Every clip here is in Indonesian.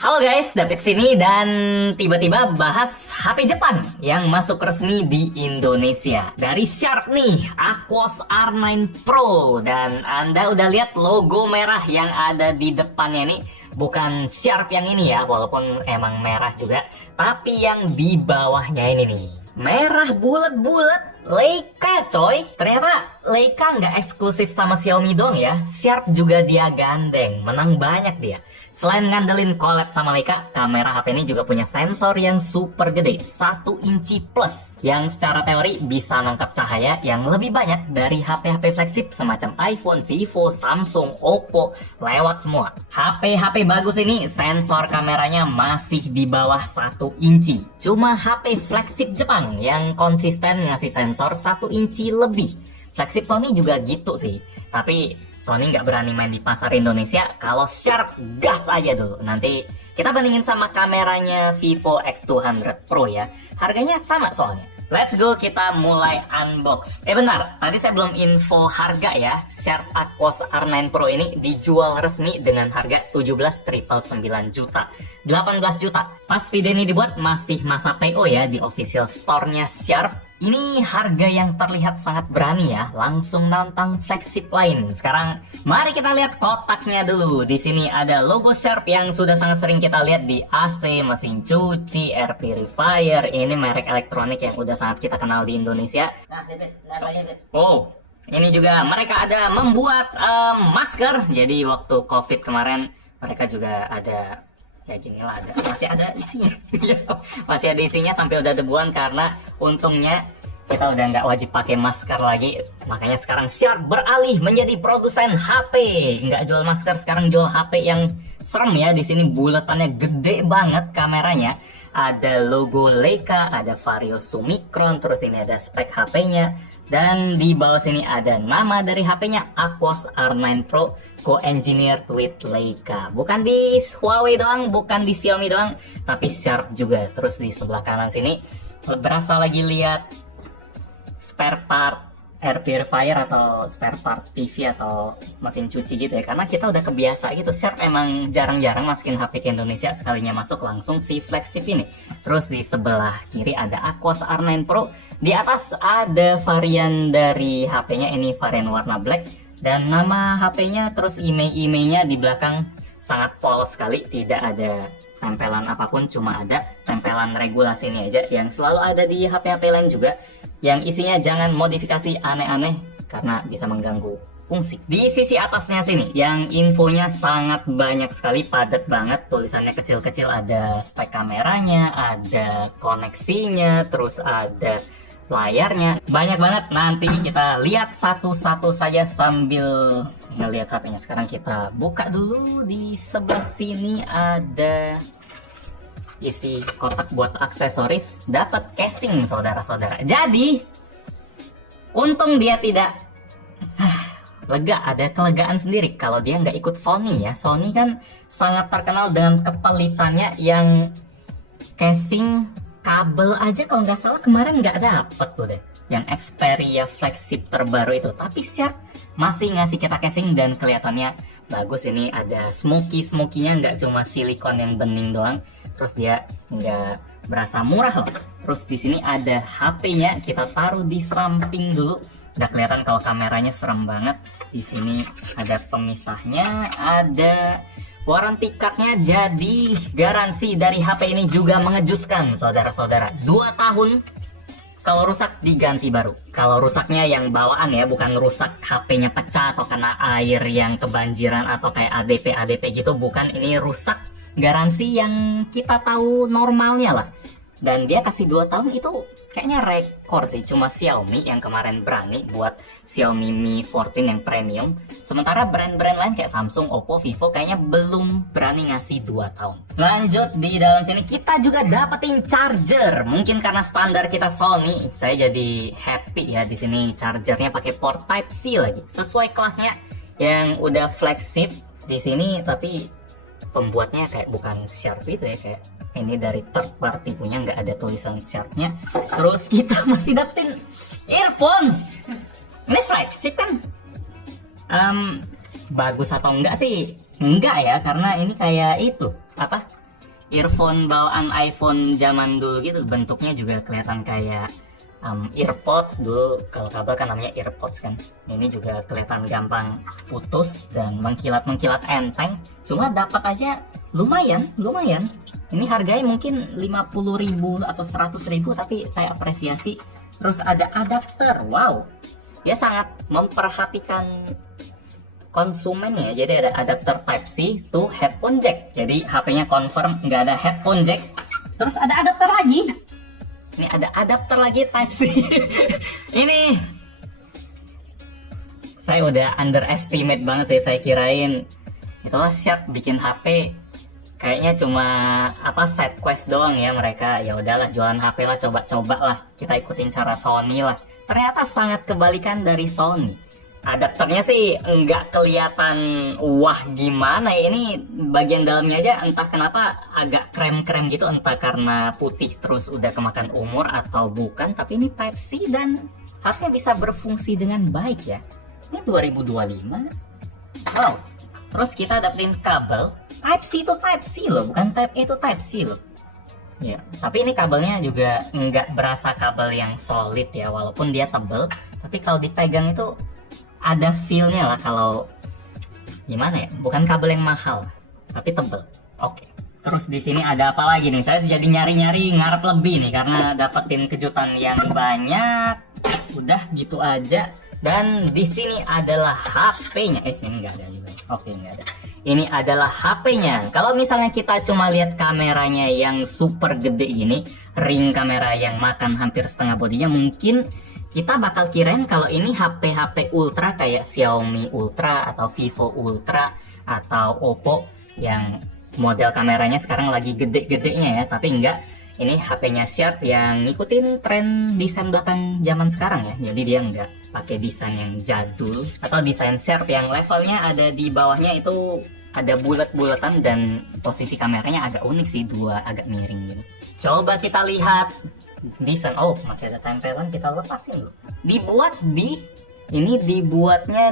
Halo guys, David sini dan tiba-tiba bahas HP Jepang yang masuk resmi di Indonesia. Dari Sharp nih, Aquos R9 Pro. Dan Anda udah lihat logo merah yang ada di depannya nih. Bukan Sharp yang ini ya, walaupun emang merah juga. Tapi yang di bawahnya ini nih. Merah bulat-bulat. Leica coy. Ternyata Leica nggak eksklusif sama Xiaomi dong ya. Sharp juga dia gandeng. Menang banyak dia. Selain ngandelin collab sama Leica, kamera HP ini juga punya sensor yang super gede, 1 inci plus, yang secara teori bisa nangkap cahaya yang lebih banyak dari HP-HP flagship semacam iPhone, Vivo, Samsung, Oppo, lewat semua. HP-HP bagus ini sensor kameranya masih di bawah 1 inci. Cuma HP flagship Jepang yang konsisten ngasih sensor 1 inci lebih. Flagship Sony juga gitu sih. Tapi Sony nggak berani main di pasar Indonesia. Kalau Sharp gas aja dulu. Nanti kita bandingin sama kameranya Vivo X200 Pro ya. Harganya sama soalnya. Let's go, kita mulai unbox. Bentar, tadi saya belum info harga ya. Sharp Aquos R9 Pro ini dijual resmi dengan harga 17.999 juta, 18 juta. Pas video ini dibuat masih masa PO ya di official store-nya Sharp. Ini harga yang terlihat sangat berani ya, langsung nantang flagship lain. Sekarang mari kita lihat kotaknya dulu. Di sini ada logo Sharp yang sudah sangat sering kita lihat di AC, mesin cuci, air purifier. Ini merek elektronik yang udah sangat kita kenal di Indonesia. Nah, oh, ini juga mereka ada membuat masker. Jadi waktu COVID kemarin mereka juga ada ya gini lah, masih ada isinya. Masih ada isinya sampai udah debuan karena untungnya kita udah nggak wajib pakai masker lagi. Makanya sekarang Sharp beralih menjadi produsen HP. Nggak jual masker, sekarang jual HP yang serem ya. Di sini bulatannya gede banget kameranya. Ada logo Leica, ada Vario Summicron, terus ini ada spek HP-nya. Dan di bawah sini ada nama dari HP-nya, Aquos R9 Pro co-engineered with Leica. Bukan di Huawei doang, bukan di Xiaomi doang, tapi Sharp juga. Terus di sebelah kanan sini berasa lagi lihat spare part air purifier atau spare part TV atau mesin cuci gitu ya, karena kita udah kebiasa gitu. Sharp emang jarang-jarang masukin HP ke Indonesia, sekalinya masuk langsung si flagship ini. Terus di sebelah kiri ada Aquos R9 Pro, di atas ada varian dari HP-nya, ini varian warna black, dan nama HP-nya terus email-emailnya di belakang sangat polos sekali, tidak ada tempelan apapun, cuma ada tempelan regulasi ini aja yang selalu ada di HP-HP lain juga, yang isinya jangan modifikasi aneh-aneh karena bisa mengganggu fungsi. Di sisi atasnya sini yang infonya sangat banyak sekali, padat banget, tulisannya kecil-kecil, ada spek kameranya, ada koneksinya, terus ada layarnya, banyak banget. Nanti kita lihat satu-satu saja sambil ngeliat HP-nya. Sekarang kita buka dulu. Di sebelah sini ada isi kotak buat aksesoris, dapat casing saudara-saudara. Jadi untung dia tidak lega, ada kelegaan sendiri kalau dia nggak ikut Sony ya. Sony kan sangat terkenal dengan kepelitannya, yang casing kabel aja kalau nggak salah kemarin nggak dapet tuh deh, yang Xperia flagship terbaru itu. Tapi Sharp masih ngasih kita casing dan kelihatannya bagus. Ini ada smoky-smokinya, nggak cuma silikon yang bening doang. Terus dia nggak berasa murah loh. Terus di sini ada HP-nya, kita taruh di samping dulu. Udah kelihatan kalau kameranya serem banget. Di sini ada pemisahnya, ada warranty card-nya. Jadi garansi dari HP ini juga mengejutkan saudara-saudara. 2 tahun, kalau rusak diganti baru. Kalau rusaknya yang bawaan ya, bukan rusak HP-nya pecah atau kena air yang kebanjiran atau kayak ADP gitu, bukan. Ini rusak garansi yang kita tahu normalnya lah. Dan dia kasih 2 tahun itu kayaknya rekor sih. Cuma Xiaomi yang kemarin berani buat Xiaomi Mi 14 yang premium. Sementara brand-brand lain kayak Samsung, Oppo, Vivo kayaknya belum berani ngasih 2 tahun. Lanjut, di dalam sini kita juga dapetin charger. Mungkin karena standar kita Sony, saya jadi happy ya. Di sini chargernya pakai port Type C lagi, sesuai kelasnya yang udah flagship di sini. Tapi pembuatnya kayak bukan Sharp itu ya, kayak ini dari third party punya, nggak ada tulisan Sharpnya. Terus kita masih dapetin earphone. Ini flagship kan, bagus atau enggak sih? Enggak ya, karena ini kayak itu apa, earphone bawaan iPhone zaman dulu gitu, bentuknya juga kelihatan kayak earpods dulu. Kalau kabel kan namanya earpods kan. Ini juga kelihatan gampang putus dan mengkilat-mengkilat enteng. Cuma dapat aja lumayan. Ini harganya mungkin 50.000 atau 100.000, tapi saya apresiasi. Terus ada adapter, wow, dia sangat memperhatikan konsumen ya. Jadi ada adapter Type C to headphone jack. Jadi HP-nya confirm nggak ada headphone jack. Terus ada adapter lagi. Ini ada adapter lagi Type C. Ini saya udah underestimate banget sih. Saya kirain itulah Sharp bikin HP kayaknya cuma side quest doang ya mereka. Ya udahlah, jualan HP lah, coba-coba lah, kita ikutin cara Sony lah. Ternyata sangat kebalikan dari Sony. Adapternya sih nggak kelihatan wah gimana ya. Ini bagian dalamnya aja entah kenapa agak krem-krem gitu, entah karena putih terus udah kemakan umur atau bukan. Tapi ini Type C dan harusnya bisa berfungsi dengan baik ya. Ini 2025. Wow. Terus kita dapetin kabel Type C to Type C loh, bukan Type A to Type C loh. Ya, tapi ini kabelnya juga nggak berasa kabel yang solid ya, walaupun dia tebel. Tapi kalau dipegang itu ada feel-nya lah, kalau gimana ya, bukan kabel yang mahal, tapi tebel. Oke. Terus di sini ada apa lagi nih? Saya jadi nyari-nyari ngarep lebih nih karena dapetin kejutan yang banyak. Udah gitu aja. Dan di sini adalah HP-nya. Sini nggak ada juga. Oke, nggak ada. Ini adalah HP-nya. Kalau misalnya kita cuma lihat kameranya yang super gede gini, ring kamera yang makan hampir setengah bodinya, mungkin kita bakal kirain kalau ini HP Ultra kayak Xiaomi Ultra atau Vivo Ultra atau Oppo yang model kameranya sekarang lagi gede-gedenya ya. Tapi enggak, ini HP-nya Sharp yang ngikutin tren desain belakang zaman sekarang ya. Jadi dia enggak pakai desain yang jadul atau desain Sharp yang levelnya ada di bawahnya itu ada bulat-bulatan dan posisi kameranya agak unik sih, dua agak miring gitu. Coba kita lihat desain. Oh, masih ada tempelan, kita lepasin dulu. Dibuatnya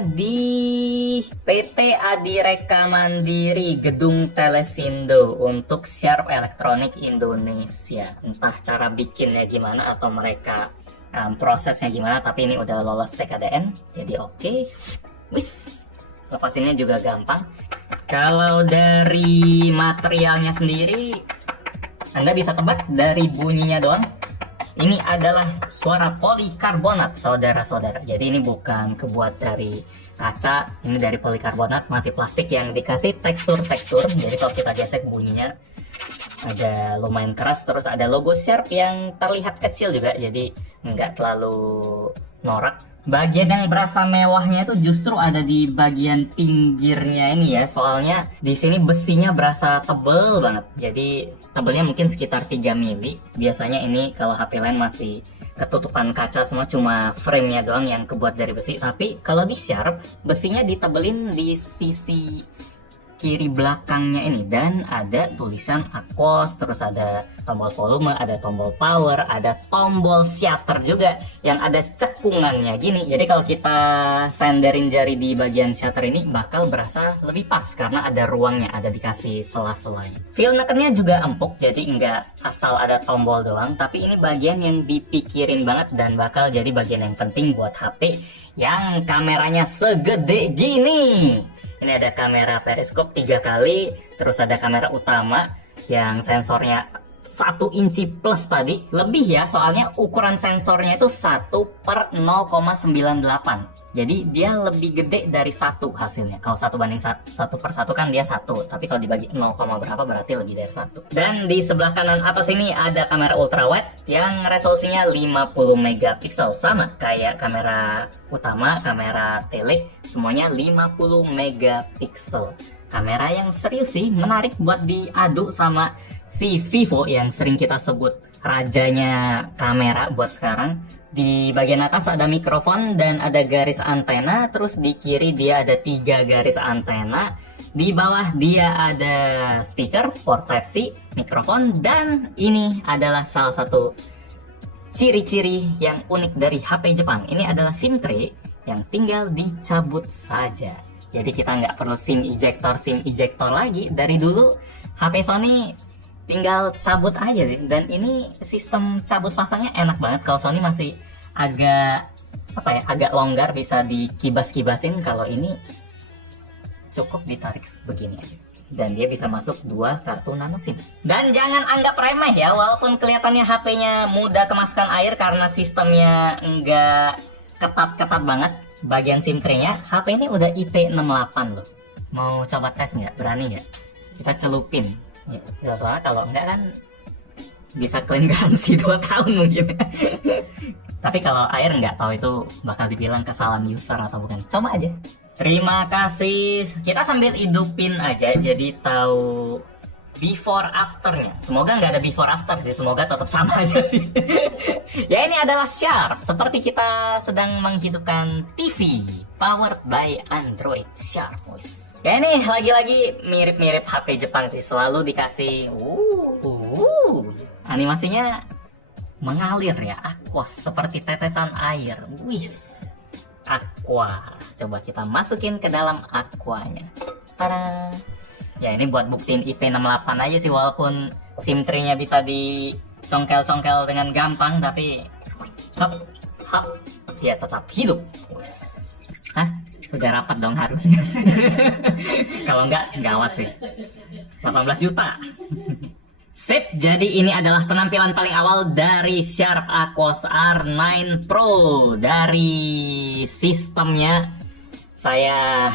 di PT Adhireka Mandiri Gedung Telesindo untuk Sharp Electronic Indonesia. Entah cara bikinnya gimana atau mereka prosesnya gimana, tapi ini udah lolos TKDN, jadi oke. Wis, lepasinnya juga gampang. Kalau dari materialnya sendiri, Anda bisa tebak dari bunyinya doang. Ini adalah suara polikarbonat, saudara-saudara. Jadi ini bukan kebuat dari kaca, ini dari polikarbonat, masih plastik yang dikasih tekstur-tekstur. Jadi kalau kita gesek bunyinya ada lumayan keras. Terus ada logo Sharp yang terlihat kecil juga, jadi nggak terlalu norak. Bagian yang berasa mewahnya itu justru ada di bagian pinggirnya ini ya. Soalnya di sini besinya berasa tebel banget. Jadi tebelnya mungkin sekitar 3 mili. Biasanya ini kalau HP lain masih ketutupan kaca semua, cuma frame-nya doang yang kebuat dari besi. Tapi kalau di Sharp, besinya ditebelin di sisi kiri belakangnya ini, dan ada tulisan Aquos, terus ada tombol volume, ada tombol power, ada tombol shutter juga yang ada cekungannya gini. Jadi kalau kita senderin jari di bagian shutter ini bakal berasa lebih pas karena ada ruangnya, ada dikasih sela-selanya. Feel nekennya juga empuk, jadi nggak asal ada tombol doang, tapi ini bagian yang dipikirin banget dan bakal jadi bagian yang penting buat HP yang kameranya segede gini. Ini ada kamera periskop 3 kali, terus ada kamera utama yang sensornya 1 inci plus tadi, lebih ya, soalnya ukuran sensornya itu 1/0,98. Jadi dia lebih gede dari 1 hasilnya. Kalau 1 banding 1/1 kan dia 1, tapi kalau dibagi 0, berapa berarti lebih dari 1. Dan di sebelah kanan atas ini ada kamera ultrawide yang resolusinya 50 megapiksel, sama kayak kamera utama, kamera tele, semuanya 50 megapiksel. Kamera yang serius sih, menarik buat diadu sama si Vivo yang sering kita sebut rajanya kamera buat sekarang. Di bagian atas ada mikrofon dan ada garis antena, terus di kiri dia ada 3 garis antena. Di bawah dia ada speaker, port Type-C, mikrofon, dan ini adalah salah satu ciri-ciri yang unik dari HP Jepang. Ini adalah SIM tray yang tinggal dicabut saja. Jadi kita nggak perlu SIM ejector lagi. Dari dulu HP Sony tinggal cabut aja deh. Dan ini sistem cabut pasangnya enak banget. Kalau Sony masih agak agak longgar, bisa dikibas-kibasin. Kalau ini cukup ditarik begini aja. Dan dia bisa masuk 2 kartu nano SIM. Dan jangan anggap remeh ya, walaupun kelihatannya HP-nya mudah kemasukan air karena sistemnya enggak ketat-ketat banget bagian SIM tray-nya. HP ini udah IP68 loh. Mau coba tes nggak? Berani nggak? Kita celupin. Ya, soalnya kalau enggak kan bisa klaim garansi 2 tahun mungkin. Tapi kalau air nggak tahu itu bakal dibilang kesalahan user atau bukan. Coba aja. Terima kasih. Kita sambil hidupin aja, jadi tahu before afternya. Semoga nggak ada before after sih, semoga tetap sama aja sih. Ya, ini adalah Sharp, seperti kita sedang menghidupkan TV powered by Android Sharp voice. Ya, ini lagi-lagi mirip-mirip HP Jepang sih, selalu dikasih animasinya mengalir ya, aquos, seperti tetesan air. Wis, aqua. Coba kita masukin ke dalam aquanya. Tada. Ya, ini buat buktiin IP68 aja sih, walaupun SIM tray-nya bisa dicongkel-congkel dengan gampang, tapi hop, dia tetap hidup. Wes. Hah? Udah rapat dong harusnya. Kalau enggak, gawat sih. 18 juta. Sip, jadi ini adalah penampilan paling awal dari Sharp Aquos R9 Pro. Dari sistemnya, saya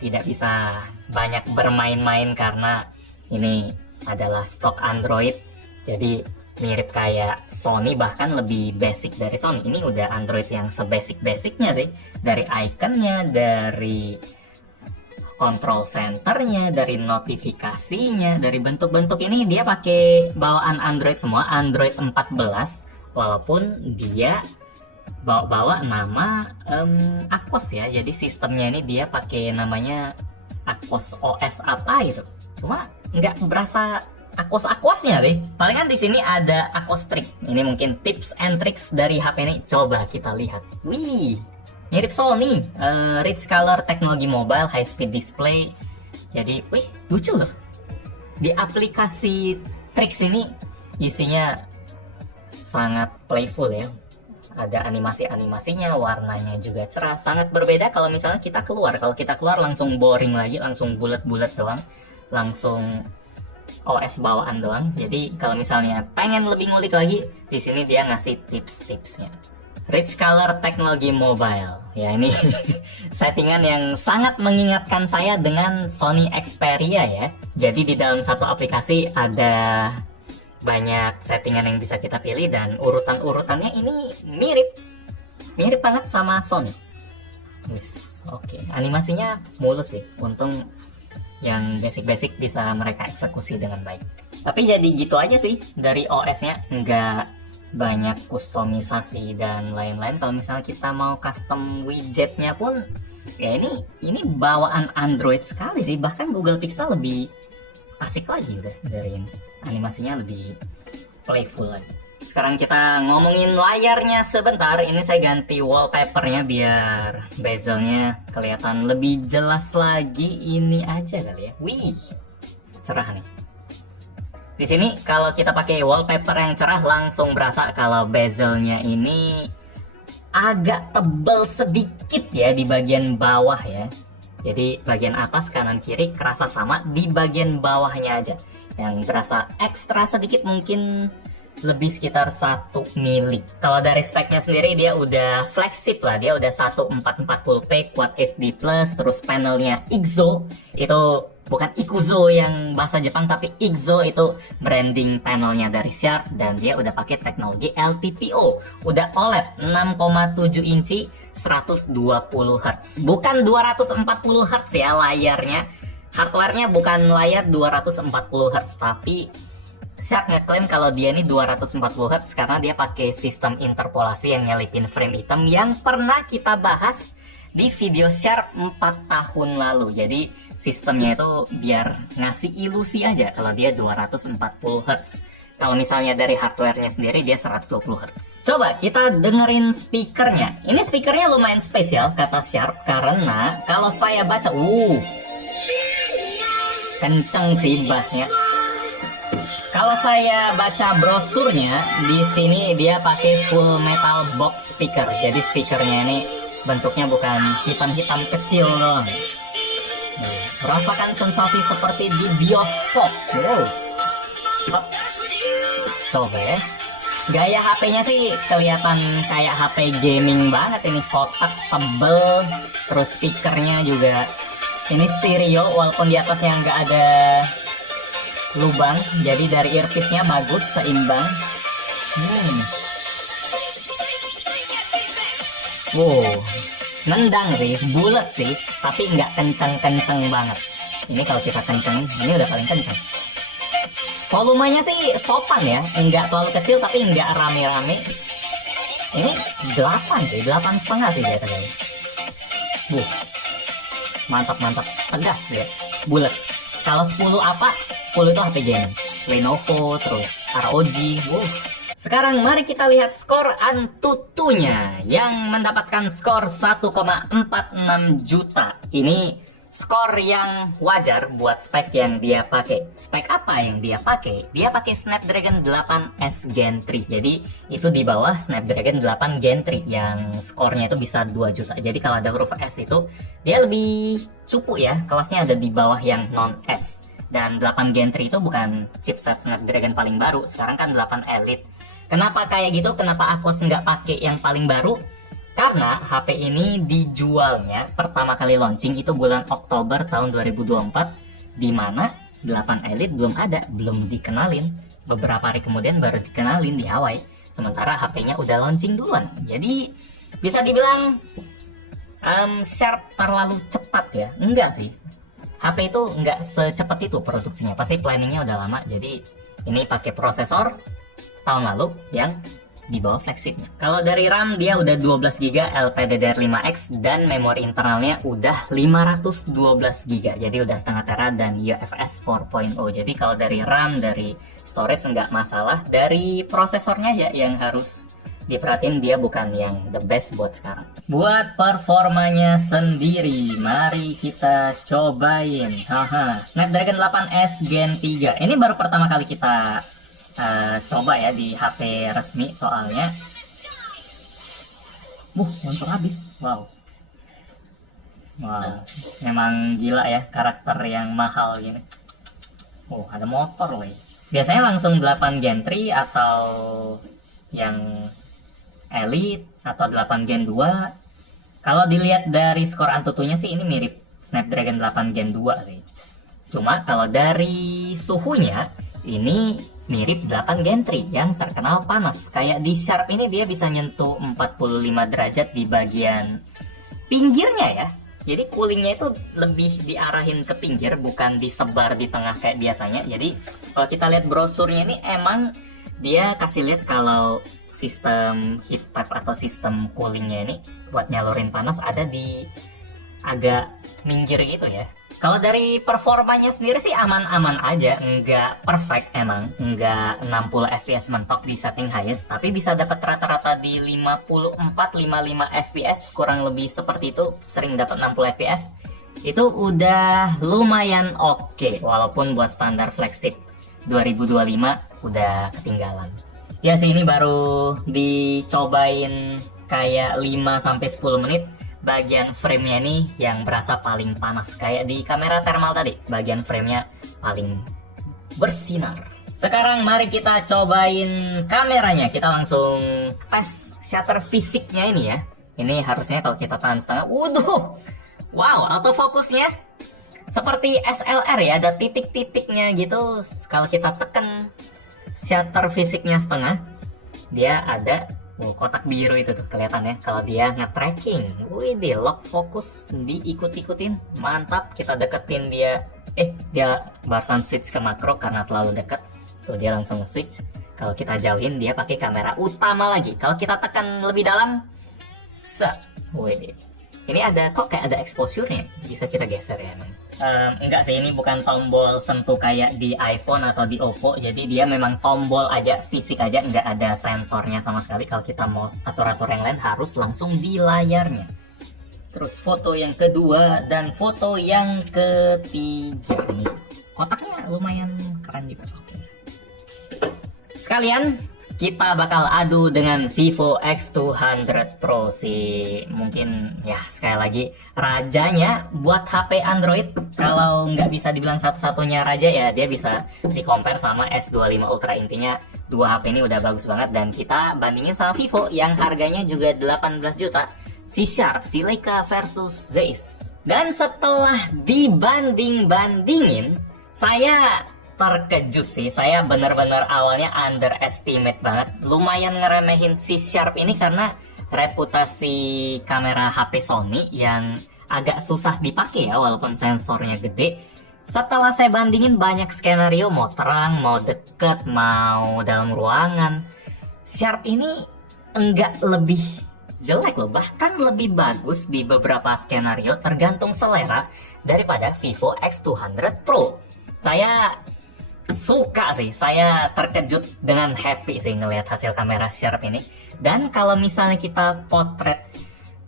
tidak bisa banyak bermain-main karena ini adalah stok Android. Jadi mirip kayak Sony, bahkan lebih basic dari Sony. Ini udah Android yang sebasic-basicnya sih. Dari iconnya, dari control centernya, dari notifikasinya, dari bentuk-bentuk ini dia pakai bawaan Android semua, Android 14, walaupun dia bawa nama Aquos ya. Jadi sistemnya ini dia pakai namanya Aquos OS apa gitu. Cuma nggak berasa Aquos-Aquosnya deh. Palingan di sini ada Aquos Trick. Ini mungkin tips and tricks dari HP ini. Coba kita lihat. Wih, mirip Sony. Rich color teknologi mobile, high speed display. Jadi, wih, lucu loh. Di aplikasi Tricks ini isinya sangat playful ya. Ada animasi-animasinya, warnanya juga cerah. Sangat berbeda kalau misalnya kita keluar. Kalau kita keluar langsung boring lagi, langsung bulat-bulat doang. Langsung OS bawaan doang. Jadi kalau misalnya pengen lebih ngulik lagi, di sini dia ngasih tips-tipsnya. Rich color teknologi mobile. Ya, ini settingan yang sangat mengingatkan saya dengan Sony Xperia ya. Jadi di dalam satu aplikasi ada banyak settingan yang bisa kita pilih, dan urutan-urutannya ini mirip banget sama Sony. Wis, oke. Animasinya mulus sih. Untung yang basic-basic bisa mereka eksekusi dengan baik. Tapi jadi gitu aja sih dari OS-nya, nggak banyak kustomisasi dan lain-lain. Kalau misalnya kita mau custom widgetnya pun ya ini bawaan Android sekali sih. Bahkan Google Pixel lebih asik lagi udah dari ini. Animasinya lebih playful lagi. Sekarang kita ngomongin layarnya sebentar. Ini saya ganti wallpapernya biar bezelnya kelihatan lebih jelas lagi. Ini aja kali ya. Wih, cerah nih. Di sini kalau kita pakai wallpaper yang cerah, langsung berasa kalau bezelnya ini agak tebal sedikit ya di bagian bawah ya. Jadi bagian atas, kanan, kiri kerasa sama, di bagian bawahnya aja yang berasa ekstra sedikit, mungkin lebih sekitar 1 mili. Kalau dari speknya sendiri dia udah flagship lah, dia udah 1440p Quad HD+, terus panelnya IGZO, itu bukan Ikuzo yang bahasa Jepang, tapi IGZO itu branding panelnya dari Sharp, dan dia udah pakai teknologi LTPO, udah OLED 6,7 inci 120 Hz, bukan 240 Hz ya layarnya. Hardwarenya bukan layar 240 Hz, tapi Sharp ngeklaim kalau dia ini 240 Hz karena dia pakai sistem interpolasi yang nyelipin frame hitam yang pernah kita bahas di video Sharp 4 tahun lalu. Jadi sistemnya itu biar ngasih ilusi aja kalau dia 240 Hz. Kalau misalnya dari hardwarenya sendiri dia 120 Hz. Coba kita dengerin speakernya. Ini speakernya lumayan spesial kata Sharp karena kalau saya baca kenceng sih bassnya. Kalau saya baca brosurnya, di sini dia pakai full metal box speaker. Jadi speakernya ini bentuknya bukan hitam-hitam kecil doang. Rasakan sensasi seperti di bioskop. Wow. Coba ya. Gaya HP-nya sih kelihatan kayak HP gaming banget ini, kotak tebel, terus speakernya juga ini stereo walaupun di atasnya nggak ada lubang, jadi dari earpiece-nya bagus, seimbang. Wow, nendang sih, bulat sih, tapi nggak kenceng-kenceng banget. Ini kalau kita kenceng, ini udah paling kenceng. Volumenya sih sopan ya, nggak terlalu kecil tapi nggak rame-rame. Ini 8 sih, 8,5 sih dia tadi. Mantap, tegas ya, bulat. Kalau 10 apa? 10 itu HP gaming, Lenovo, terus ROG. Sekarang mari kita lihat skor Antutunya yang mendapatkan skor 1,46 juta. Ini skor yang wajar buat spek yang dia pakai. Spek apa yang dia pakai? Dia pakai Snapdragon 8S Gen 3. Jadi itu di bawah Snapdragon 8 Gen 3 yang skornya itu bisa 2 juta. Jadi kalau ada huruf S itu dia lebih cupu ya, kelasnya ada di bawah yang non S. Dan 8 Gen 3 itu bukan chipset Snapdragon paling baru, sekarang kan 8 Elite. Kenapa kayak gitu? Kenapa Aquos nggak pakai yang paling baru? Karena HP ini dijualnya pertama kali launching itu bulan Oktober tahun 2024, di mana 8 Elite belum ada, belum dikenalin. Beberapa hari kemudian baru dikenalin di Hawaii. Sementara HP-nya udah launching duluan. Jadi bisa dibilang Sharp terlalu cepat ya? Enggak sih. HP itu enggak secepat itu produksinya. Pasti planningnya udah lama. Jadi ini pakai prosesor tahun lalu yang di bawah flagshipnya. Kalau dari RAM dia udah 12GB LPDDR5X dan memori internalnya udah 512GB. Jadi udah setengah tera dan UFS 4.0. Jadi kalau dari RAM, dari storage nggak masalah. Dari prosesornya aja yang harus diperhatiin, dia bukan yang the best buat sekarang. Buat performanya sendiri, mari kita cobain. Snapdragon 8S Gen 3. Ini baru pertama kali kita coba ya di HP resmi soalnya. Langsung habis. Wow, memang gila ya karakter yang mahal gini. Ada motor loh. Biasanya langsung 8 Gen 3 atau yang Elite atau 8 Gen 2. Kalau dilihat dari skor Antutunya sih ini mirip Snapdragon 8 Gen 2 sih. Cuma kalau dari suhunya ini mirip 8 Gen 3 yang terkenal panas. Kayak di Sharp ini dia bisa nyentuh 45 derajat di bagian pinggirnya ya. Jadi coolingnya itu lebih diarahin ke pinggir, bukan disebar di tengah kayak biasanya. Jadi kalau kita lihat brosurnya ini emang dia kasih lihat kalau sistem heat pipe atau sistem coolingnya ini buat nyalurin panas ada di agak minggir gitu ya. Kalau dari performanya sendiri sih aman-aman aja, nggak perfect emang, nggak 60 fps mentok di setting highest, tapi bisa dapat rata-rata di 54-55 fps, kurang lebih seperti itu, sering dapat 60 fps. Itu udah lumayan oke, walaupun buat standar flagship 2025 udah ketinggalan. Ya sih, ini baru dicobain kayak 5-10 menit. Bagian framenya nih yang berasa paling panas, kayak di kamera thermal tadi, bagian framenya paling bersinar. Sekarang mari kita cobain kameranya. Kita langsung tes shutter fisiknya ini ya. Ini harusnya kalau kita tahan setengah, wow, autofocusnya seperti SLR ya, ada titik-titiknya gitu. Kalau kita tekan shutter fisiknya setengah, dia ada kotak biru itu tuh kelihatan ya. Kalau dia nge-tracking, di lock fokus diikut-ikutin, mantap. Kita deketin dia, dia barusan switch ke makro karena terlalu dekat. Tuh dia langsung switch. Kalau kita jauhin dia pakai kamera utama lagi. Kalau kita tekan lebih dalam, ini ada kok kayak ada exposure-nya. Bisa kita geser ya emang. Enggak sih, ini bukan tombol sentuh kayak di iPhone atau di Oppo. Jadi dia memang tombol aja, fisik aja, nggak ada sensornya sama sekali. Kalau kita mau atur-atur yang lain harus langsung di layarnya. Terus foto yang kedua dan foto yang ketiga ini kotaknya lumayan keren juga. Sekalian kita bakal adu dengan Vivo X200 Pro mungkin ya sekali lagi rajanya buat HP Android. Kalau nggak bisa dibilang satu-satunya raja ya dia bisa di-compare sama S25 Ultra. Intinya dua HP ini udah bagus banget dan kita bandingin sama Vivo yang harganya juga 18 juta. C-Sharp, si Leica versus Zeiss. Dan setelah dibanding-bandingin, saya terkejut sih. Saya bener-bener awalnya underestimate banget. Lumayan ngeremehin C-Sharp ini karena reputasi kamera HP Sony yang agak susah dipakai ya walaupun sensornya gede. Setelah saya bandingin banyak skenario, mau terang, mau deket, mau dalam ruangan, Sharp ini enggak lebih jelek loh, bahkan lebih bagus di beberapa skenario tergantung selera daripada Vivo X200 Pro. Saya suka sih, saya terkejut dengan happy sih ngelihat hasil kamera Sharp ini. Dan kalau misalnya kita potret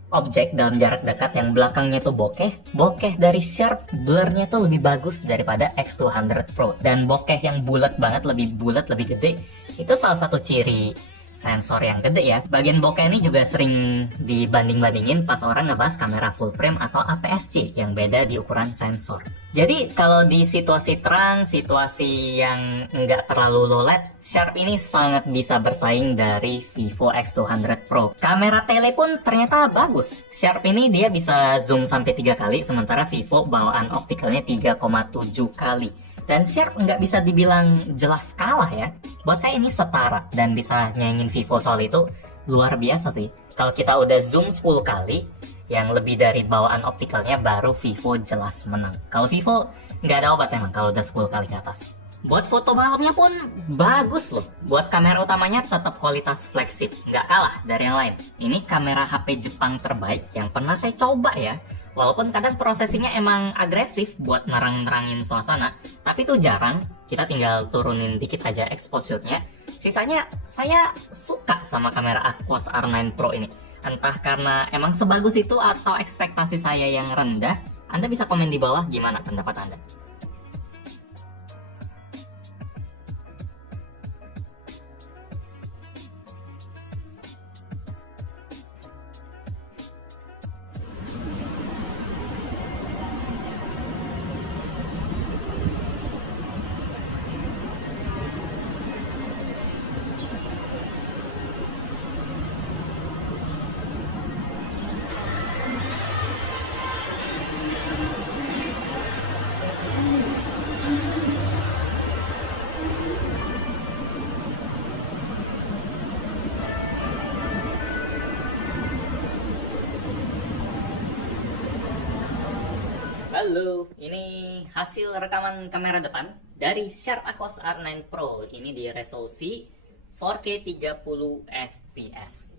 objek dalam jarak dekat yang belakangnya tuh bokeh dari Sharp blurnya tuh lebih bagus daripada X200 Pro. Dan bokeh yang bulat banget, lebih bulat, lebih gede, itu salah satu ciri sensor yang gede ya. Bagian bokeh ini juga sering dibanding-bandingin pas orang ngebahas kamera full frame atau APS-C yang beda di ukuran sensor. Jadi kalau di situasi terang, situasi yang nggak terlalu low light, Sharp ini sangat bisa bersaing dari Vivo X200 Pro. Kamera tele pun ternyata bagus. Sharp ini dia bisa zoom sampai 3 kali, sementara Vivo bawaan optikalnya 3,7 kali. Dan Sharp nggak bisa dibilang jelas kalah ya. Buat saya ini setara dan bisa nyaingin Vivo soal itu luar biasa sih. Kalau kita udah zoom 10 kali, yang lebih dari bawaan optikalnya baru Vivo jelas menang. Kalau Vivo nggak ada obat emang kalau udah 10 kali ke atas. Buat foto malamnya pun bagus loh. Buat kamera utamanya tetap kualitas flagship, nggak kalah dari yang lain. Ini kamera HP Jepang terbaik yang pernah saya coba ya. Walaupun kadang prosesinya emang agresif buat nerang-nerangin suasana, tapi itu jarang. Kita tinggal turunin dikit aja exposure-nya. Sisanya saya suka sama kamera Aquos R9 Pro ini. Entah karena emang sebagus itu atau ekspektasi saya yang rendah. Anda bisa komen di bawah gimana pendapat Anda. Halo, ini hasil rekaman kamera depan dari Sharp Aquos R9 Pro. Ini di resolusi 4K 30 fps.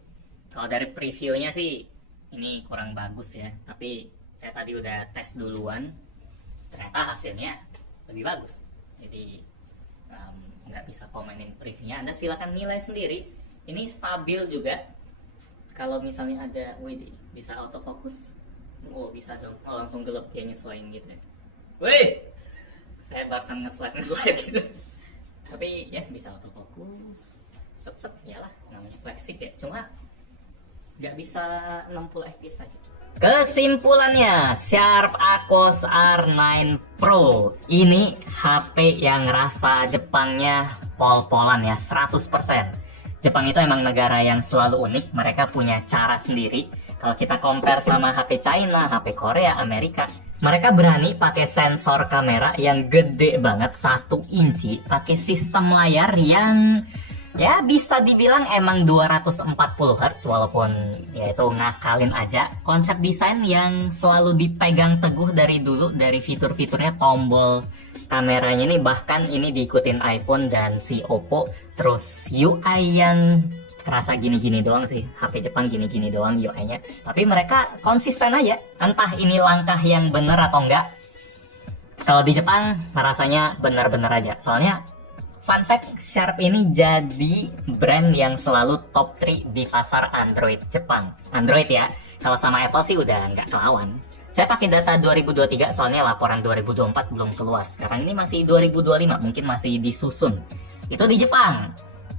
Kalau dari previewnya sih ini kurang bagus ya, tapi saya tadi udah tes duluan, ternyata hasilnya lebih bagus. Jadi nggak bisa komenin previewnya. Anda silakan nilai sendiri. Ini stabil juga. Kalau misalnya ada WD bisa autofocus. Oh bisa dong, oh, langsung gelap dia nyesuaiin gitu ya. Wih, saya barusan nge-slide gitu. Tapi ya bisa autofocus, sep ya lah, namanya flagship ya. Cuma nggak bisa 60 fps aja. Kesimpulannya, Sharp Aquos R9 Pro ini HP yang rasa Jepangnya pol-polan ya, 100%. Jepang itu emang negara yang selalu unik, mereka punya cara sendiri. Kalau kita compare sama HP China, HP Korea, Amerika, mereka berani pakai sensor kamera yang gede banget, 1 inci, pakai sistem layar yang ya bisa dibilang emang 240 Hz, walaupun ya itu ngakalin aja. Konsep desain yang selalu dipegang teguh dari dulu, dari fitur-fiturnya, tombol kameranya ini bahkan ini diikutin iPhone dan si Oppo. Terus UI yang kerasa gini-gini doang sih, HP Jepang gini-gini doang UI-nya. Tapi mereka konsisten aja, entah ini langkah yang bener atau enggak. Kalau di Jepang rasanya bener-bener aja. Soalnya fun fact, Sharp ini jadi brand yang selalu top 3 di pasar Android Jepang. Android ya, kalau sama Apple sih udah nggak kelawan. Saya pakai data 2023 soalnya laporan 2024 belum keluar. Sekarang ini masih 2025, mungkin masih disusun. Itu di Jepang.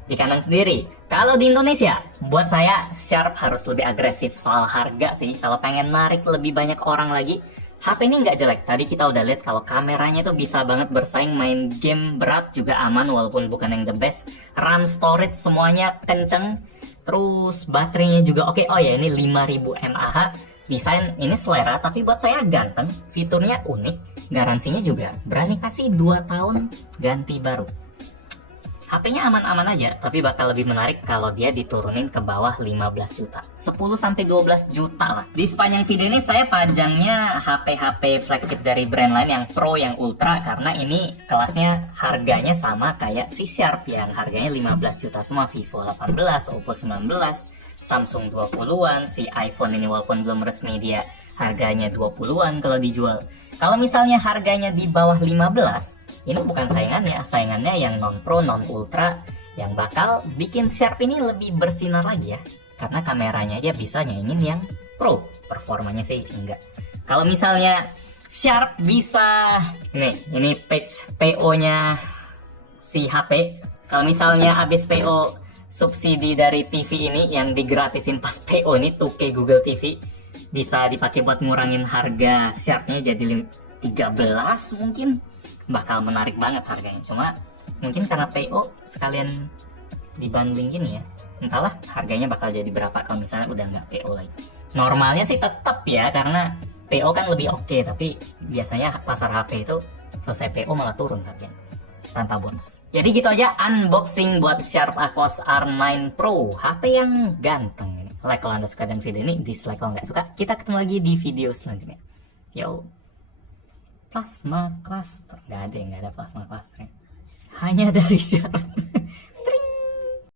di kanan sendiri. Kalau di Indonesia, buat saya Sharp harus lebih agresif soal harga sih. Kalau pengen narik lebih banyak orang lagi, HP ini nggak jelek. Tadi kita udah lihat kalau kameranya tuh bisa banget bersaing main game berat juga aman walaupun bukan yang the best. RAM, storage semuanya kenceng. Terus baterainya juga oke. Oh ya, ini 5000 mAh. Desain ini selera, tapi buat saya ganteng. Fiturnya unik. Garansinya juga berani kasih 2 tahun ganti baru. HP-nya aman-aman aja, tapi bakal lebih menarik kalau dia diturunin ke bawah 15 juta. 10-12 juta lah. Di sepanjang video ini saya pajangnya HP-HP flagship dari brand lain yang Pro, yang Ultra, karena ini kelasnya harganya sama kayak si Sharp yang harganya 15 juta semua. Vivo 18, Oppo 19, Samsung 20-an, si iPhone ini walaupun belum resmi dia harganya 20-an kalau dijual. Kalau misalnya harganya di bawah 15, ini bukan saingannya yang non-pro, non-ultra, yang bakal bikin Sharp ini lebih bersinar lagi ya. Karena kameranya aja bisa nyaingin yang pro, performanya sih enggak. Kalau misalnya Sharp bisa, ini page PO-nya si HP. Kalau misalnya habis PO subsidi dari TV ini yang digratisin pas PO ini 2K Google TV, bisa dipakai buat ngurangin harga Sharp-nya jadi 13 mungkin. Bakal menarik banget harganya. Cuma mungkin karena PO sekalian dibanding gini ya, entahlah harganya bakal jadi berapa kalau misalnya udah nggak PO lagi. Normalnya sih tetap ya, karena PO kan lebih oke, tapi biasanya pasar HP itu selesai PO malah turun harganya tanpa bonus. Jadi gitu aja unboxing buat Sharp Aquos R9 Pro, HP yang ganteng ini. Like kalau anda suka dengan video ini, dislike kalau nggak suka. Kita ketemu lagi di video selanjutnya. Yo. Plasma cluster, nggak ada plasma cluster, hanya dari Sharp.